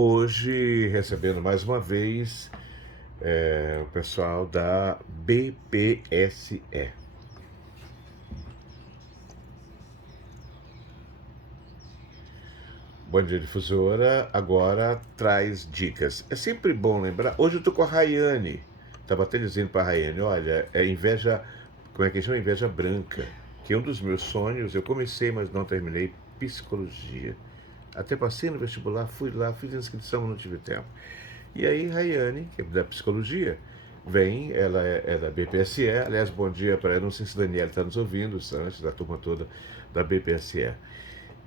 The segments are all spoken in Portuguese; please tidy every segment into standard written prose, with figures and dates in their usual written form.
Hoje, recebendo mais uma vez o pessoal da BPSE. Bom Dia Difusora agora traz dicas. É sempre bom lembrar. Hoje eu tô com a Rayane. Estava até dizendo para a Rayane, olha, é inveja, como é que chama? Inveja branca. Que é um dos meus sonhos, eu comecei, mas não terminei, psicologia. Até passei no vestibular, fui lá, fiz a inscrição, não tive tempo. E aí, Rayane, que é da psicologia, vem, ela é da BPSE. Aliás, bom dia para ela, não sei se a Daniela está nos ouvindo, antes da turma toda da BPSE.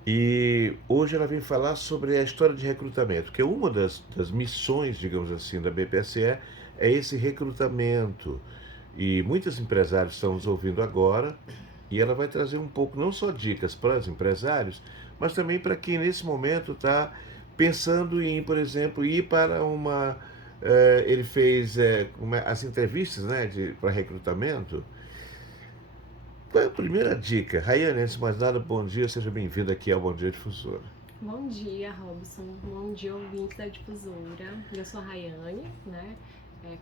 E hoje ela vem falar sobre a história de recrutamento, que é uma das missões, digamos assim, da BPSE, é esse recrutamento. E muitos empresários estão nos ouvindo agora, e ela vai trazer um pouco, não só dicas para os empresários, mas também para quem nesse momento está pensando em, por exemplo, ir para uma. Ele fez as entrevistas, né, para recrutamento. Qual é a primeira dica? Rayane, antes de mais nada, bom dia, seja bem-vindo aqui ao Bom Dia Difusora. Bom dia, Robson. Bom dia, ouvinte da Difusora. Eu sou a Rayane, né?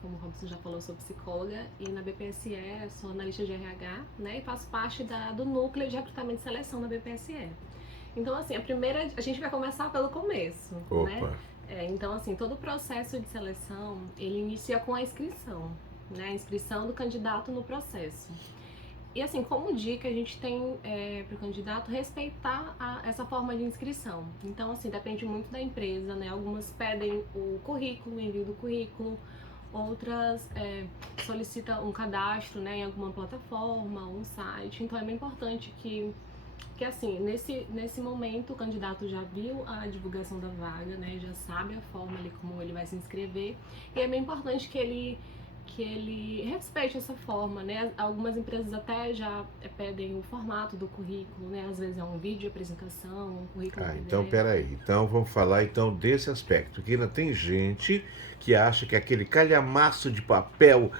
Como o Robson já falou, eu sou psicóloga e na BPSE sou analista de RH, né? E faço parte do núcleo de recrutamento e seleção da BPSE. Então, assim, a gente vai começar pelo começo, né? Opa, Então, assim, todo o processo de seleção, ele inicia com a inscrição, né? A inscrição do candidato no processo. E assim, como dica, a gente tem para o candidato respeitar essa forma de inscrição. Então, assim, depende muito da empresa, né? Algumas pedem o currículo, o envio do currículo, outras solicitam um cadastro, né, em alguma plataforma, um site. Então, é bem importante que assim, nesse momento, o candidato já viu a divulgação da vaga, né? Já sabe a forma ali como ele vai se inscrever. E é bem importante que ele respeite essa forma, né? Algumas empresas até já pedem o formato do currículo, né? Às vezes é um vídeo de apresentação, um currículo então PDF. peraí. Então vamos falar então desse aspecto, que ainda tem gente que acha que aquele calhamaço de papel,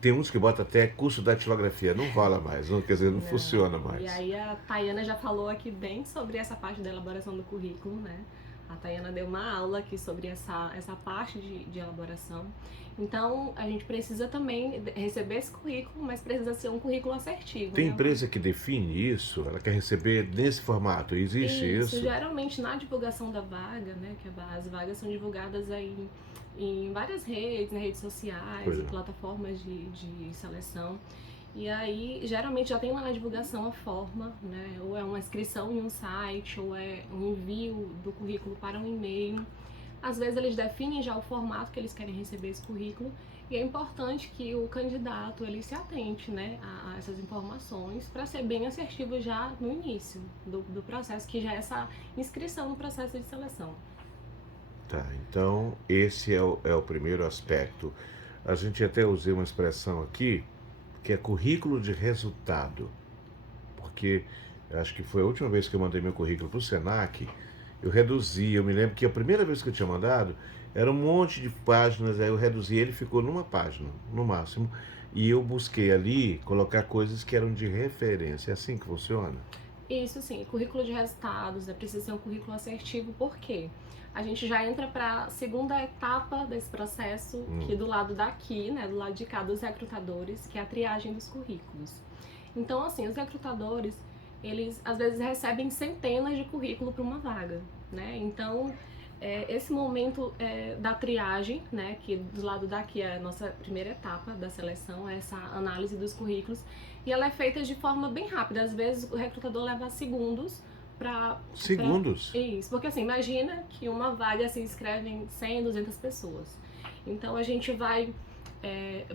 tem uns que botam até curso da datilografia, não rola mais, não, quer dizer, não funciona Não. E mais. aí a Tayana já falou aqui bem sobre essa parte da elaboração do currículo, né? A Tayana deu uma aula aqui sobre essa parte de elaboração. Então, a gente precisa também receber esse currículo, mas precisa ser um currículo assertivo, Tem né? empresa que define isso, ela quer receber nesse formato, existe Isso, isso? geralmente na divulgação da vaga, né, que as vagas são divulgadas aí em várias redes, né, redes sociais Pois e não. plataformas de seleção. E aí, geralmente já tem lá na divulgação a forma, né, ou é uma inscrição em um site, ou é um envio do currículo para um e-mail. Às vezes eles definem já o formato que eles querem receber esse currículo e é importante que o candidato ele se atente, né, a essas informações para ser bem assertivo já no início do processo, que já é essa inscrição no processo de seleção. Tá, então esse é o primeiro aspecto. A gente até usei uma expressão aqui, que é currículo de resultado, porque acho que foi a última vez que eu mandei meu currículo para o Senac, eu reduzi, eu me lembro que a primeira vez que eu tinha mandado, era um monte de páginas, aí eu reduzi, ele ficou numa página, no máximo, e eu busquei ali colocar coisas que eram de referência. É assim que funciona? Isso sim, currículo de resultados, né? Precisa ser um currículo assertivo, por quê? A gente já entra para a segunda etapa desse processo, que é do lado daqui, né, do lado de cá dos recrutadores, que é a triagem dos currículos. Então, assim, os recrutadores, eles às vezes recebem centenas de currículos para uma vaga, né? Então, esse momento da triagem, né, que do lado daqui é a nossa primeira etapa da seleção, é essa análise dos currículos, e ela é feita de forma bem rápida. Às vezes o recrutador leva segundos para Segundos? isso, porque assim, imagina que uma vaga se inscrevem 100, 200 pessoas. Então a gente vai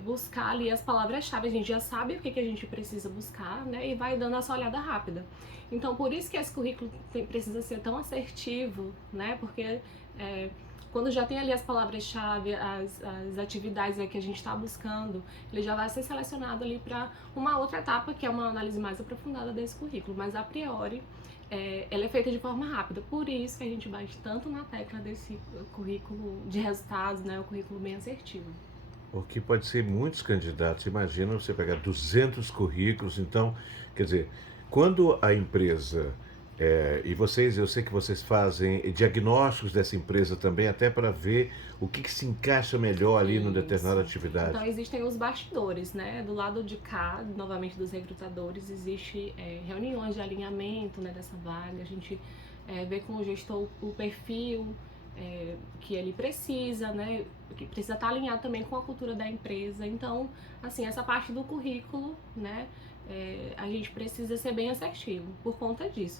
buscar ali as palavras-chave, a gente já sabe o que a gente precisa buscar, né? E vai dando essa olhada rápida. Então, por isso que esse currículo precisa ser tão assertivo, né? Porque quando já tem ali as palavras-chave, as atividades que a gente está buscando, ele já vai ser selecionado ali para uma outra etapa, que é uma análise mais aprofundada desse currículo. Mas, a priori, ela é feita de forma rápida. Por isso que a gente bate tanto na tecla desse currículo de resultados, né? O currículo bem assertivo. Porque pode ser muitos candidatos. Imagina você pegar 200 currículos. Então, quer dizer, quando a empresa E vocês, eu sei que vocês fazem diagnósticos dessa empresa também, até para ver o que se encaixa melhor ali numa determinada Isso. Então, atividade. existem os bastidores, né? Do lado de cá, novamente dos recrutadores, existe reuniões de alinhamento, né, dessa vaga. A gente vê com o gestor o perfil que ele precisa, né? Que precisa estar alinhado também com a cultura da empresa. Então, assim, essa parte do currículo, né? A gente precisa ser bem assertivo por conta disso.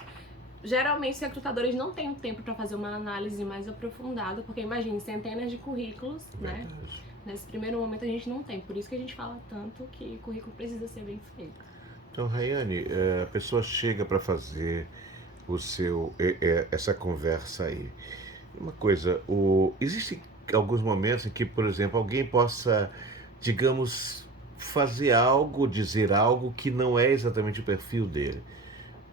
Geralmente, os recrutadores não têm o tempo para fazer uma análise mais aprofundada, porque imagine centenas de currículos, né? Verdade. Nesse primeiro momento a gente não tem, por isso que a gente fala tanto que o currículo precisa ser bem feito. Então, Rayane, a pessoa chega para fazer essa conversa aí. Uma coisa, existem alguns momentos em que, por exemplo, alguém possa, digamos, fazer algo, dizer algo que não é exatamente o perfil dele.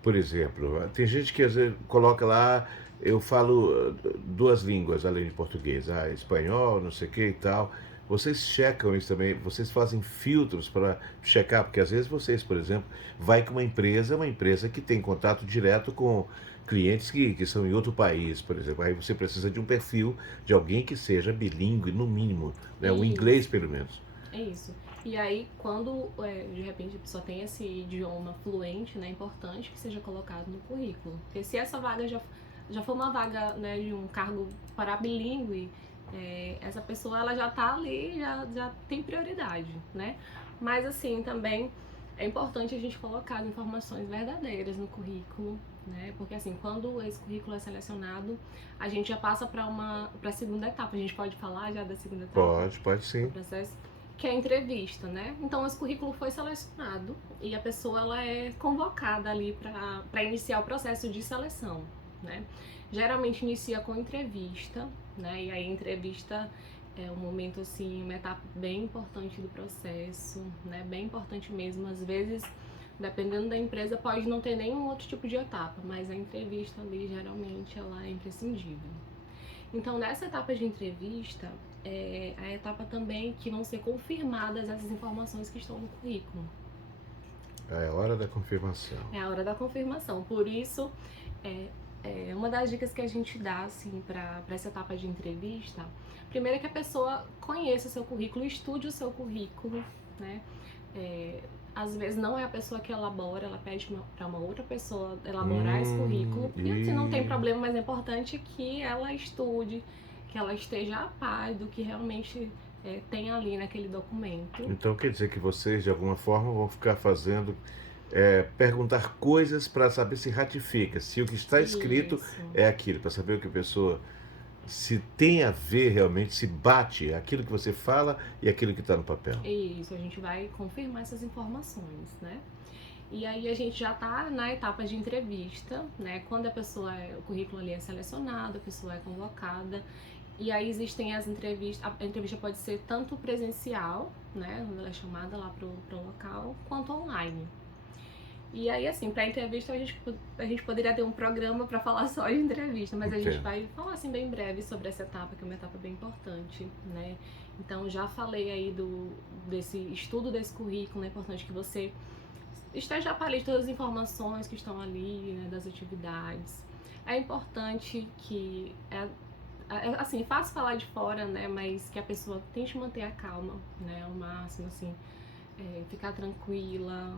Por exemplo, tem gente que às vezes coloca lá, eu falo duas línguas além de português, espanhol, não sei o que e tal. Vocês checam isso também, vocês fazem filtros para checar, porque às vezes vocês, por exemplo, vai com uma empresa que tem contato direto com clientes que são em outro país, por exemplo. Aí você precisa de um perfil de alguém que seja bilíngue, no mínimo, né? O inglês, Isso, pelo menos. é isso. E aí, quando de repente a pessoa tem esse idioma fluente, né, é importante que seja colocado no currículo. Porque se essa vaga já for uma vaga, né, de um cargo para bilíngue, essa pessoa ela já está ali, já tem prioridade, né? Mas assim, também é importante a gente colocar as informações verdadeiras no currículo, né? Porque assim, quando esse currículo é selecionado, a gente já passa para a segunda etapa. A gente pode falar já da segunda etapa Pode do sim. processo, que é a entrevista, né? Então, esse currículo foi selecionado e a pessoa ela é convocada ali para iniciar o processo de seleção, né? Geralmente inicia com entrevista, né? E aí a entrevista é um momento assim, uma etapa bem importante do processo, né? Bem importante mesmo. Às vezes, dependendo da empresa, pode não ter nenhum outro tipo de etapa, mas a entrevista ali geralmente ela é imprescindível. Então, nessa etapa de entrevista, é a etapa também que vão ser confirmadas essas informações que estão no currículo. É a hora da confirmação. É a hora da confirmação. Por isso, uma das dicas que a gente dá assim, para essa etapa de entrevista, primeiro é que a pessoa conheça o seu currículo, estude o seu currículo, né? Às vezes não é a pessoa que elabora, ela pede para uma outra pessoa elaborar esse currículo. E assim, não tem problema, mas é importante que ela estude, que ela esteja a par do que realmente tem ali naquele documento. Então quer dizer que vocês, de alguma forma, vão ficar fazendo, perguntar coisas para saber se ratifica, se o que está escrito Isso. é aquilo, para saber o que a pessoa, se tem a ver realmente, se bate aquilo que você fala e aquilo que está no papel. Isso, a gente vai confirmar essas informações, né? E aí a gente já está na etapa de entrevista, né? Quando o currículo ali é selecionado, a pessoa é convocada. E aí existem as entrevistas, a entrevista pode ser tanto presencial, né? Quando ela é chamada lá pro local, quanto online. E aí, assim, para entrevista a gente poderia ter um programa para falar só de entrevista, mas a gente Entendo. vai falar assim bem breve sobre essa etapa, que é uma etapa bem importante, né? Então, já falei aí desse estudo desse currículo, é importante que você esteja a par de todas as informações que estão ali, né, das atividades. É importante que, assim, fácil falar de fora, né, mas que a pessoa tente manter a calma, né, ao máximo, assim, ficar tranquila.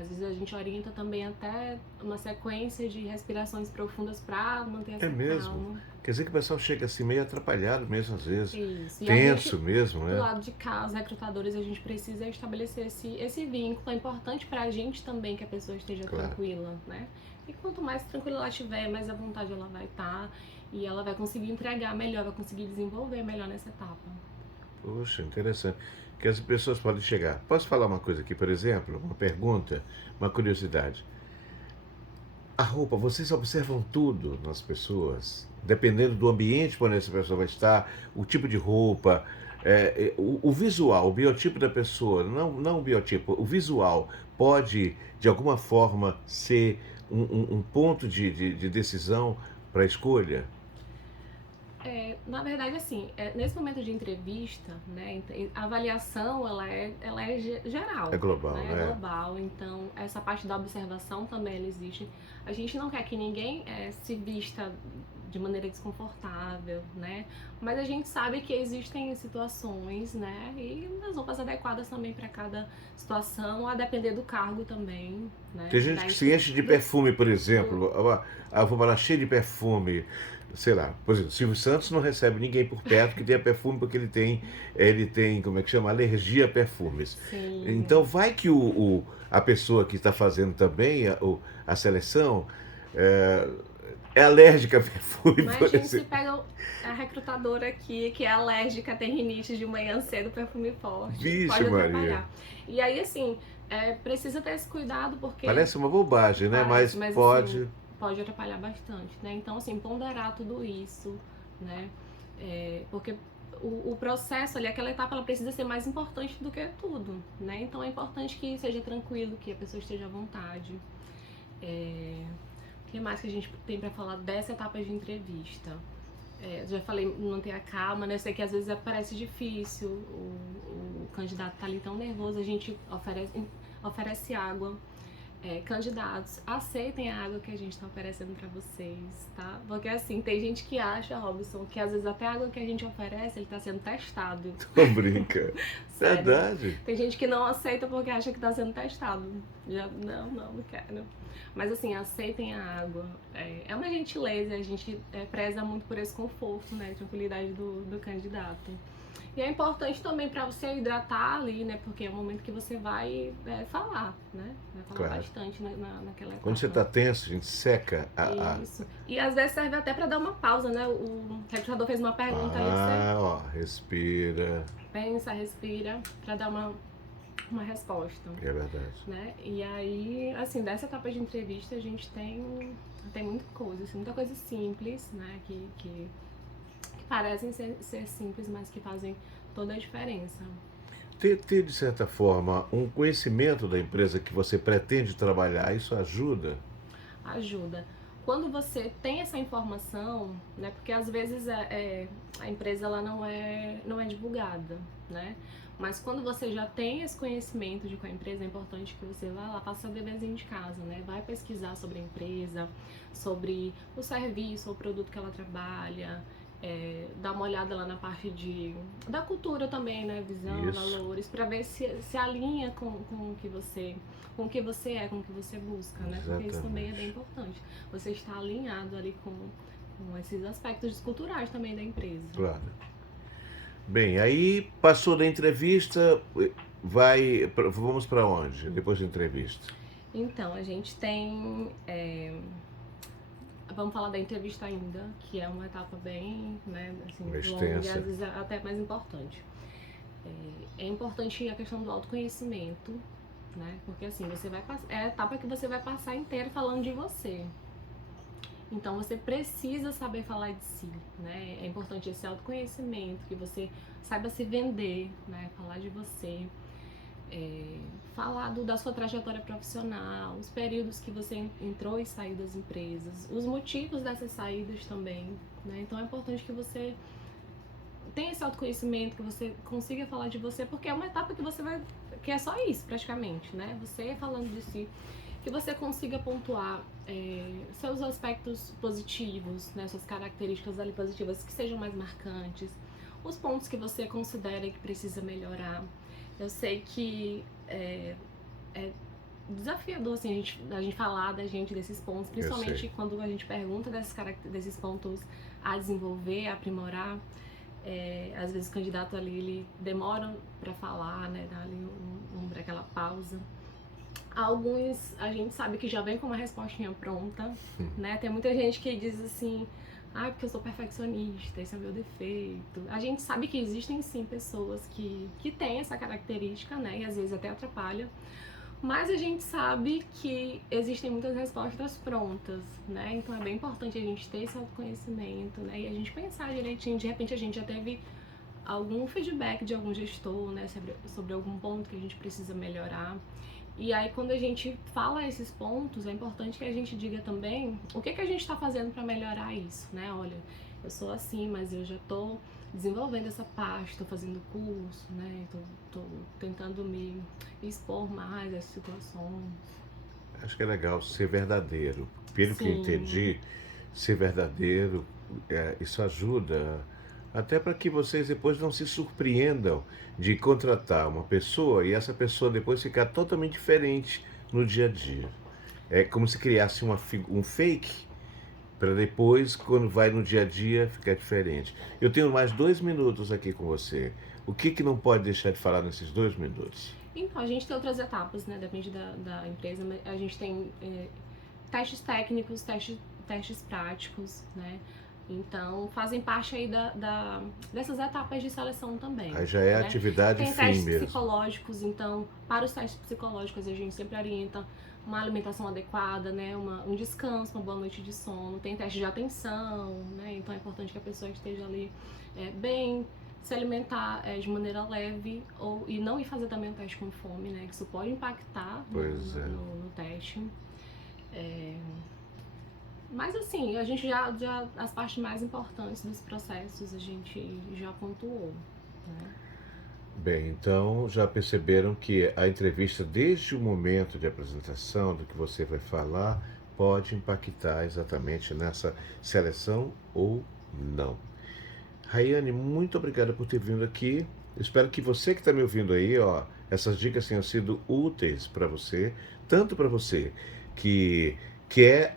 Às vezes a gente orienta também até uma sequência de respirações profundas para manter É essa mesmo? calma. Quer dizer que o pessoal chega assim meio atrapalhado mesmo, às vezes, Isso. E a gente, tenso mesmo, do né? lado de cá, os recrutadores, a gente precisa estabelecer esse vínculo. É importante pra gente também que a pessoa esteja Claro. tranquila, né? E quanto mais tranquila ela estiver, mais à vontade ela vai estar e ela vai conseguir entregar melhor, vai conseguir desenvolver melhor nessa etapa. Puxa, interessante. Que as pessoas podem chegar. Posso falar uma coisa aqui, por exemplo? Uma pergunta, uma curiosidade. A roupa, vocês observam tudo nas pessoas? Dependendo do ambiente onde essa pessoa vai estar, o tipo de roupa, o visual, o biotipo da pessoa, não o biotipo, o visual pode, de alguma forma, ser um ponto de decisão para a escolha? na verdade, assim, nesse momento de entrevista, né, a avaliação, ela é geral, É global, né, é né? global, então essa parte da observação também ela existe. A gente não quer que ninguém se vista de maneira desconfortável, né, mas a gente sabe que existem situações, né, e as roupas adequadas também para cada situação, a depender do cargo também, né, Tem gente que se enche de perfume, por exemplo. A roupa lá cheia de perfume. Sei lá, por exemplo, Silvio Santos não recebe ninguém por perto que tenha perfume porque ele tem, como é que chama? Alergia a perfumes. Sim. Então vai que a pessoa que está fazendo também a seleção é, é alérgica a perfume, por Imagine se exemplo. pega a recrutadora aqui, que é alérgica, tem rinite de manhã cedo, perfume forte, Vixe, pode Maria. atrapalhar. E aí, assim, precisa ter esse cuidado, porque Parece uma bobagem, né? parece, Mas mas assim, pode. pode atrapalhar bastante, né? Então, assim, ponderar tudo isso, né? Porque o processo ali, aquela etapa, ela precisa ser mais importante do que tudo, né? Então, é importante que seja tranquilo, que a pessoa esteja à vontade. O que mais que a gente tem para falar dessa etapa de entrevista? Já falei, manter a calma, né? Eu sei que às vezes parece difícil, o candidato tá ali tão nervoso, a gente oferece água. Candidatos, aceitem a água que a gente está oferecendo para vocês, tá? Porque assim, tem gente que acha, Robson, que às vezes até a água que a gente oferece, ele está sendo testado. Não brinca. Sério. Verdade. Tem gente que não aceita porque acha que está sendo testado. Não quero. Mas assim, aceitem a água. É uma gentileza, a gente preza muito por esse conforto, né? Tranquilidade do candidato. E é importante também para você hidratar ali, né? Porque é o momento que você vai falar, né? Vai falar Claro. bastante naquela etapa. Quando você está tenso, a gente seca Isso. E às vezes serve até para dar uma pausa, né? O recrutador fez uma pergunta ali, você ó, respira. pensa, respira, para dar uma resposta, É verdade. né? E aí, assim, dessa etapa de entrevista a gente tem muita coisa, assim, muita coisa simples, né? Que parecem ser simples, mas que fazem toda a diferença. Ter, de certa forma, um conhecimento da empresa que você pretende trabalhar, isso ajuda? Ajuda. Quando você tem essa informação, né? Porque às vezes a empresa ela não é divulgada, né? Mas quando você já tem esse conhecimento de qual a empresa, é importante que você vá lá, faça o deverzinho de casa, né? Vai pesquisar sobre a empresa, sobre o serviço ou produto que ela trabalha, dá uma olhada lá na parte da cultura também, né? Visão, Isso. valores, para ver se alinha com o que você com o que você com o que você busca, né? Porque isso também é bem importante. Você está alinhado ali com esses aspectos culturais também da empresa. Claro. Bem, aí passou da entrevista, vamos para onde? Depois da entrevista. Então, a gente tem. Vamos falar da entrevista ainda, que é uma etapa bem, né, assim, longa e às vezes até mais importante. É importante a questão do autoconhecimento, né? Porque assim, é a etapa que você vai passar inteira falando de você. Então você precisa saber falar de si, né? É importante esse autoconhecimento, que você saiba se vender, né? Falar de você, falar da sua trajetória profissional, os períodos que você entrou e saiu das empresas, os motivos dessas saídas também, né? Então é importante que você tenha esse autoconhecimento, que você consiga falar de você, porque é uma etapa que é só isso praticamente, né? Você falando de si, que você consiga pontuar seus aspectos positivos, né? Suas características ali positivas que sejam mais marcantes, os pontos que você considera que precisa melhorar. Eu sei que é desafiador assim, a gente falar da gente desses pontos, principalmente quando a gente pergunta desses pontos a desenvolver, a aprimorar. Às vezes o candidato ali ele demora para falar, né, dá ali aquela pausa. Alguns a gente sabe que já vem com uma respostinha pronta, né? Tem muita gente que diz assim, porque eu sou perfeccionista, esse é o meu defeito. A gente sabe que existem sim pessoas que têm essa característica, né? E às vezes até atrapalha. Mas a gente sabe que existem muitas respostas prontas, né? Então é bem importante a gente ter esse autoconhecimento, né? E a gente pensar direitinho. De repente a gente já teve algum feedback de algum gestor, né? Sobre algum ponto que a gente precisa melhorar. E aí quando a gente fala esses pontos, é importante que a gente diga também o que a gente está fazendo para melhorar isso, né? Olha, eu sou assim, mas eu já estou desenvolvendo essa parte, estou fazendo curso, né? Estou tentando me expor mais às situações. Acho que é legal ser verdadeiro. Pelo que eu Sim, entendi, ser verdadeiro, isso ajuda até para que vocês depois não se surpreendam de contratar uma pessoa e essa pessoa depois ficar totalmente diferente no dia a dia. É como se criasse um fake para depois, quando vai no dia a dia, ficar diferente. Eu tenho mais 2 minutos aqui com você. O que que não pode deixar de falar nesses 2 minutos? então a gente tem outras etapas, né? Depende da empresa, mas a gente tem testes técnicos, testes práticos, né? Então, fazem parte aí dessas etapas de seleção também, Aí já é né? atividade Tem fim testes mesmo. psicológicos, então, para os testes psicológicos, a gente sempre orienta uma alimentação adequada, né? Um descanso, uma boa noite de sono. Tem teste de atenção, né? Então, é importante que a pessoa esteja ali bem, se alimentar de maneira leve e não ir fazer também um teste com fome, né? Que isso pode impactar Pois é. no teste. Mas assim, a gente as partes mais importantes dos processos a gente já pontuou, né? Bem, então já perceberam que a entrevista, desde o momento de apresentação, do que você vai falar, pode impactar exatamente nessa seleção ou não. Raiane, muito obrigado por ter vindo aqui. Espero que você que está me ouvindo aí, ó, essas dicas tenham sido úteis para você, tanto para você que quer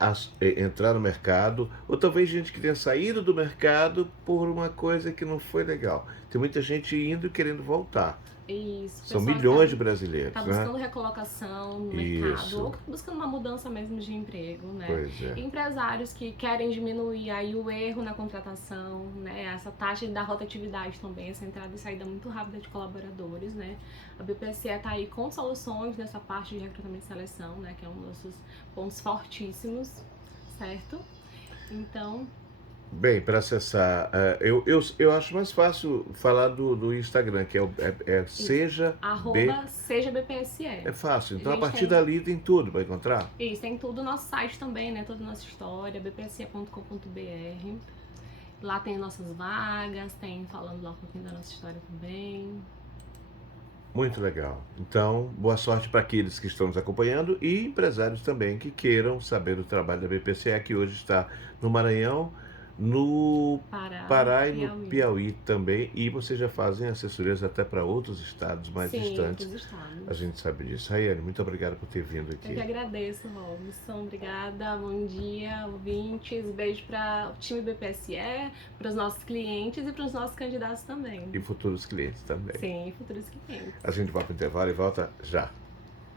entrar no mercado, ou talvez gente que tenha saído do mercado por uma coisa que não foi legal. Tem muita gente indo e querendo voltar. Isso, o São pessoal que tá, milhões de tá brasileiros, né? buscando recolocação no mercado ou Isso, que tá buscando uma mudança mesmo de emprego, né? pois é. Empresários que querem diminuir aí o erro na contratação, né? Essa taxa da rotatividade também, essa entrada e saída muito rápida de colaboradores, né? A BPSE tá aí com soluções nessa parte de recrutamento e seleção, né? Que é um dos nossos pontos fortíssimos, certo? Então, Bem, para acessar, eu acho mais fácil falar do Instagram, que isso. Seja B. Arroba seja BPSE. É fácil. A Então, a gente partir tem dali tem tudo para encontrar. isso, tem tudo no nosso site também, né? Toda a nossa história, bpse.com.br. Lá tem nossas vagas, tem falando lá um pouquinho da nossa história também. Muito legal. Então, boa sorte para aqueles que estão nos acompanhando e empresários também que queiram saber do trabalho da BPCE, que hoje está no Maranhão, no Pará, Pará e no Piauí. Piauí também. E vocês já fazem assessorias até para outros estados mais Sim, distantes. outros A estados. gente sabe disso. Raiane, muito obrigado por ter vindo Eu que aqui. agradeço, Robson. Obrigada. Bom dia, ouvintes. Beijo para o time BPSE, para os nossos clientes e para os nossos candidatos também. E futuros clientes também. Sim, futuros clientes. A gente vai para o intervalo e volta já.